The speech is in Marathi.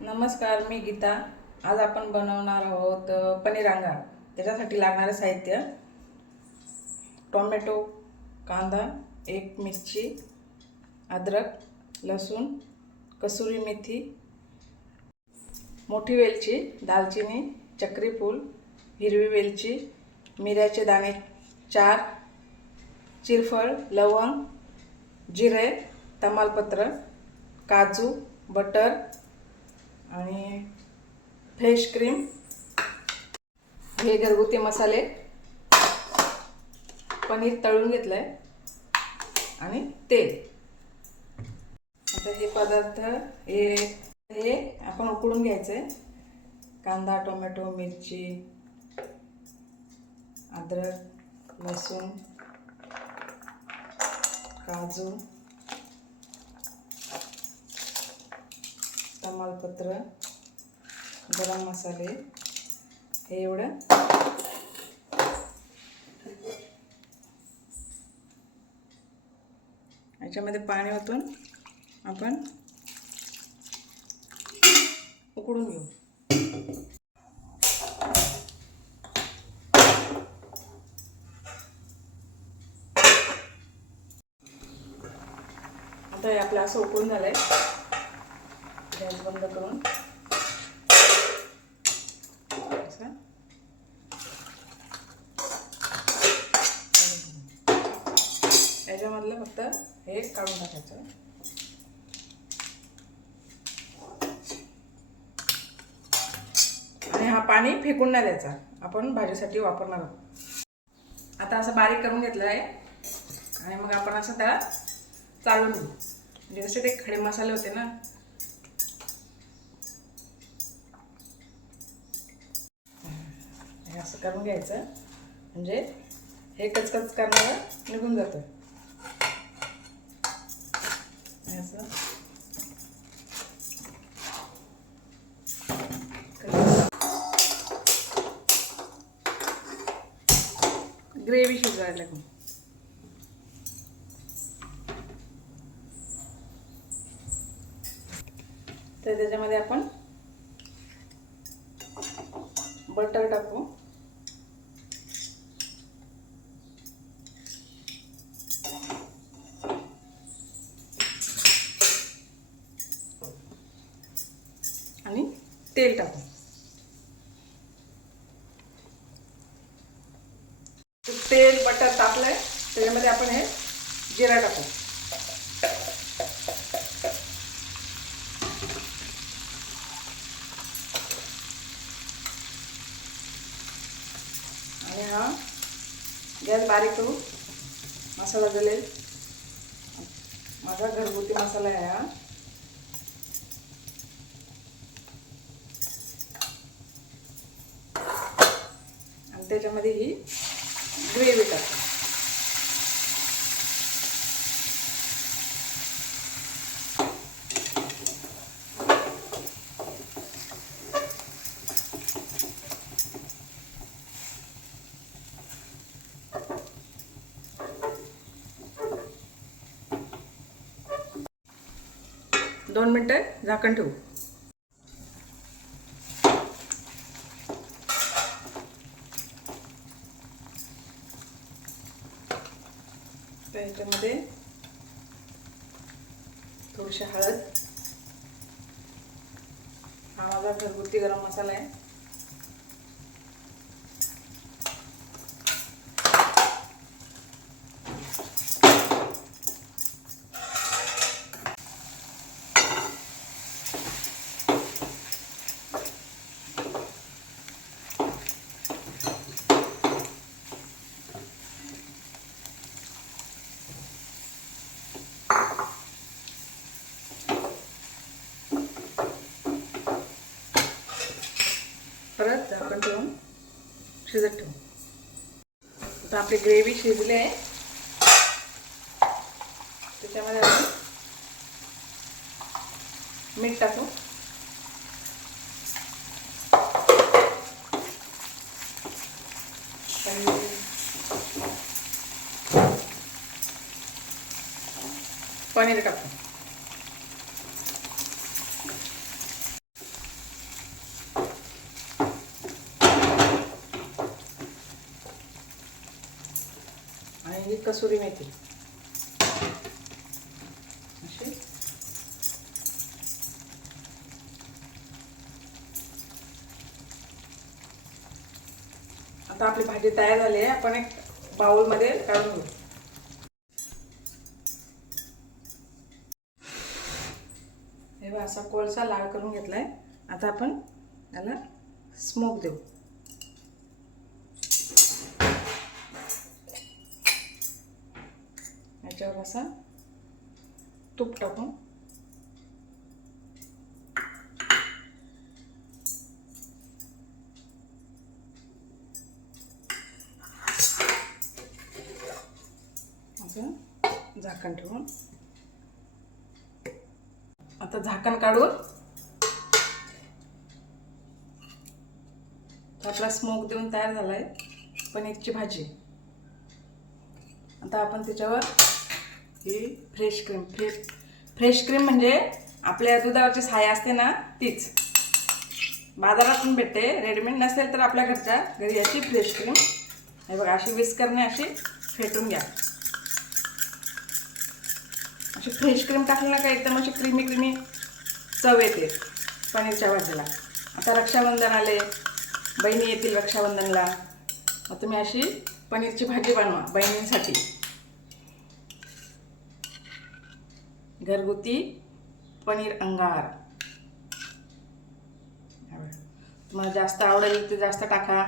नमस्कार, मी गीता. आज आपण बनवणार आहोत पनीर अंगार. त्याच्यासाठी लागणारे साहित्य: टोमॅटो, कांदा, एक मिरची, अद्रक, लसूण, कसुरी मेथी, मोठी वेलची, दालचिनी, चक्री फूल, हिरवी वेलची, मिऱ्याचे दाणे 4, चिरफळ, लवंग, जिरे, तमालपत्र, काजू, बटर आणि फ्रेश क्रीम. हे घरगुती मसाले. पनीर तळून घेतलंय आणि तेल. आता हे पदार्थ हे आपण उकळून घ्यायचे. कांदा, टोमॅटो, मिरची, अद्रक, लसूण, काजू, तमालपत्र, गरम मसाले, हे एवढं. याच्यामध्ये पाणी ओतून आपण उकळून घेऊ. आता हे आपलं असं उकळून झालंय. गॅस बंद करून याच्यामधलं फक्त हे काढून टाकायचं. आणि हा पाणी फेकून नाही द्यायचा, आपण भाजीसाठी वापरणार आहोत. आता असं बारीक करून घेतलं आहे आणि मग आपण असं त्याला चाळून घेऊ. म्हणजे जसे ते खडे मसाले होते ना, हे असं करून घ्यायचं. म्हणजे हे कचकच करणारं निघून जातं. असं ग्रेव्ही शिजवायला लागून. तर त्याच्यामध्ये आपण बटर टाकू. आणि तेल टाकू. तेल बटर तापलंय, त्याच्यामध्ये आपण हे जिरा टाकू. आणि हा गॅस बारीक करू. मसाला जळेल. माझा घरगुती मसाला आहे हा. आणि त्याच्यामध्ये ही ग्रेव्ही टाकू. दोन मिनिटं झाकण ठेवू. याच्यामध्ये थोडीशी हळद. हा माझा घरगुती गरम मसाला आहे. परत झाकण ठेवून शिजत ठेवू. आता आपली ग्रेव्ही शिजली आहे. त्याच्यामध्ये आपण मीठ टाकू. पनीर टाकू. कसुरी मेथी अशी. आता आपली भाजी तयार झाली आहे. आपण एक बाउलमध्ये काढून घेऊ. हे बघा असा कोळसा लाल करून घेतलाय. आता आपण याला स्मोक देऊ. याच्यावर असा तूप टाकून झाकण ठेवून आता झाकण काढून आपला स्मोक देऊन तयार झालाय पनीरची भाजी. आता आपण त्याच्यावर ही फ्रेश क्रीम म्हणजे आपल्या दुधावरची साय असते ना तीच, बाजारातून भेटते. रेडीमेड नसेल तर आपल्या घरी याची फ्रेश क्रीम हे बघा अशी विस्करने अशी फेटून घ्या. अशी फ्रेश क्रीम टाकली ना का एकदम अशी क्रीमी चव येते पनीरच्या भाजीला. आता रक्षाबंधन आले, बहिणी येतील रक्षाबंधनला, मग तुम्ही अशी पनीरची भाजी बनवा बहिणींसाठी. घरगुती पनीर अंगार. तुम्हाला जास्त आवडेल ते जास्त टाका,